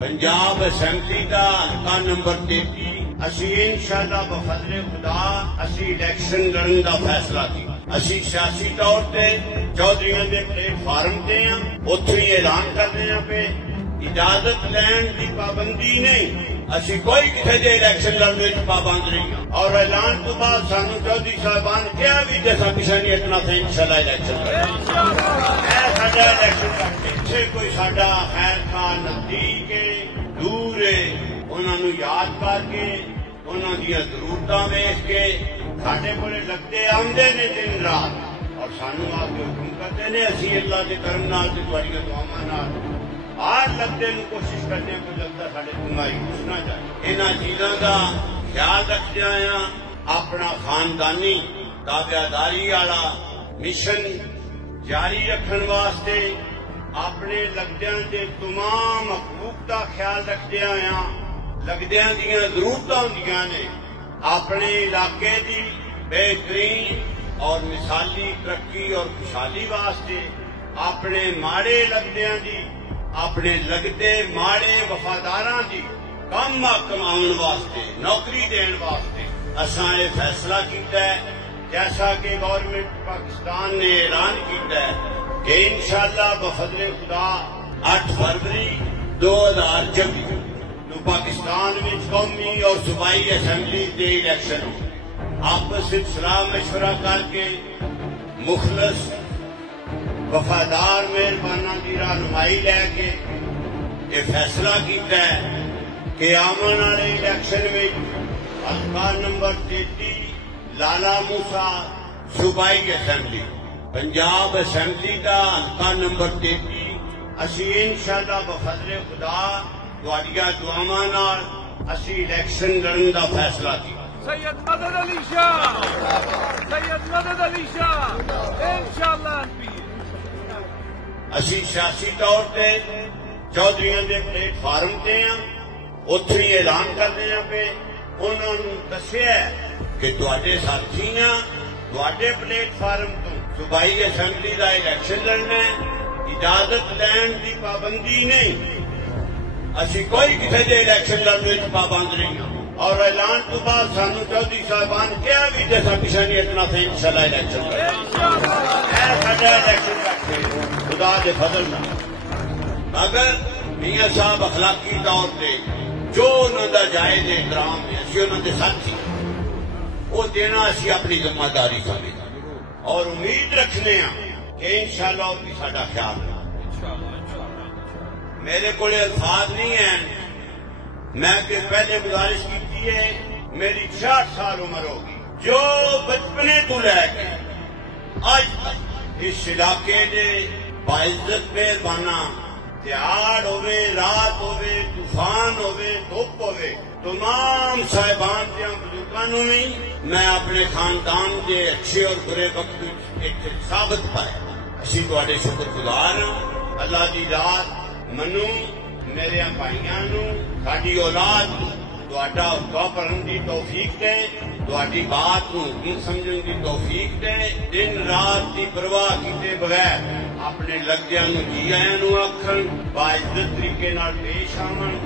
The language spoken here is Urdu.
پنجاب اسمبلی کا حلقہ نمبر 33 اسی انشاءاللہ بفضل خدا اسی الیکشن لڑن دا فیصلہ کیا۔ اسی سیاسی طور تے چودھریاں دے پلیٹ فارم تے ہیں، اتھے اعلان کر رہے ہیں پہ اجازت لین دی پابندی نہیں، اسی کوئی کسی دے الیکشن لڑنے کی پابند نہیں ہیں، اور اعلان تو بعد سانو چودھری صاحبان کیا بھی جیسا پیچھے نہیں اتنا سے انشاءاللہ الیکشن لڑنے کوئی ساڈا خیر خان نزدیک دور انہوں نے یاد کر کے انہوں دیا ضرورتاں ویکھ کے ساڈے کولے لگتے آندے نے دن رات اور سانو آ کے حکم کرتے نے اسی اللہ کے کرم نال تے تہاڈیاں دعاواں نال آج لگتے نو کوشش کرتے ہیں کوئی لگتا ساڈے کمائی کچھ نہ جائے۔ انہاں چیزاں دا خیال رکھتے آیا اپنا خاندانی تابعداری والا مشن جاری رکھن واسطے اپنے لگدیاں دے تمام حقوق دا خیال رکھدے آیا لگدیاں دیاں ضرورتاں ہوندیاں نے اپنے علاقے دی بہترین اور مثالی ترقی اور خوشحالی واسطے اپنے ماڑے لگدیاں دی اپنے لگدے ماڑے وفاداراں دی کم کماؤن واسطے نوکری دین واسطے اساں یہ فیصلہ کیتا ہے جیسا کہ گورنمنٹ پاکستان نے اعلان کیتا ہے کہ انشاءاللہ بفضل خدا 8 فروری 2024 نو پاکستان میں قومی اور صوبائی اسمبلی دے الیکشن ہو آپس صلاح مشورہ کر کے مخلص وفادار مہرباناں دی رہنمائی لے کے یہ فیصلہ کیتا ہے کہ آمن والے الیکشن میں حلقہ نمبر 33 لالا موسا صوبائی اسمبلی پنجاب اسمبلی کا حلقہ نمبر 33 اسی انشاءاللہ بفضل خدا تہاڈیاں دعاواں نال اسی الیکشن لڑن دا فیصلہ کیا۔ سید مدد علی شاہ، سید مدد علی شاہ انشاءاللہ اسی سیاسی طور تے چودھریاں دے پلیٹ فارم تے ہیں، اتھے اعلان کر رہے ہیں پہ انہوں نے دسیا کہ تہاڈے ساتھیاں تہاڈے پلیٹ فارم تو صوبائی اسمبلی دا الیکشن لڑنا ہے، اجازت لین دی پابندی نہیں، اسی کوئی کسی دے الیکشن لڑنے کی پابند نہیں ہیں، اور اعلان تو بعد سانو چودھری صاحبان کیا بھی جیسا پیچھے نہیں اتنا سے انشاءاللہ الیکشن خدا دے فضل نال اگر میاں صاحب اخلاقی طور پہ جو انہوں دا جائز احترام ہے اسی انہوں دے ساتھی وہ دینا اسی اپنی ذمہ داری سمجھیں اور امید رکھنے ہیں کہ انشاءاللہ اس کی ساڈا خیال ہے۔ میرے کو الفاظ نہیں ہیں، میں کہ پہلے گزارش کی ہے میری 66 سال عمر ہوگی، جو بچپنے تو لے کے آج تک اس علاقے دے باعزت مہربانہ تہاڑ ہوئے رات ہوئے طوفان ہوئے دھوپ ہوئے تمام صاحبان دیا بزرگانوں میں میں اپنے خاندان کے اچھے اور برے وقت ایک ثابت پایا اسی تہاڈے شکر گزار ہاں۔ اللہ دی رات منو میرے بھائیاں نو ساڈی اولاد تہاڈا حکم پڑھن دی توفیق دے، تہاڈی بات نو حکم سمجھن دی توفیق دے، دن رات دی پرواہ کیتے بغیر اپنے لگدیاں نو جی آیاں نو آکھن باعزت طریقے نال پیش آون۔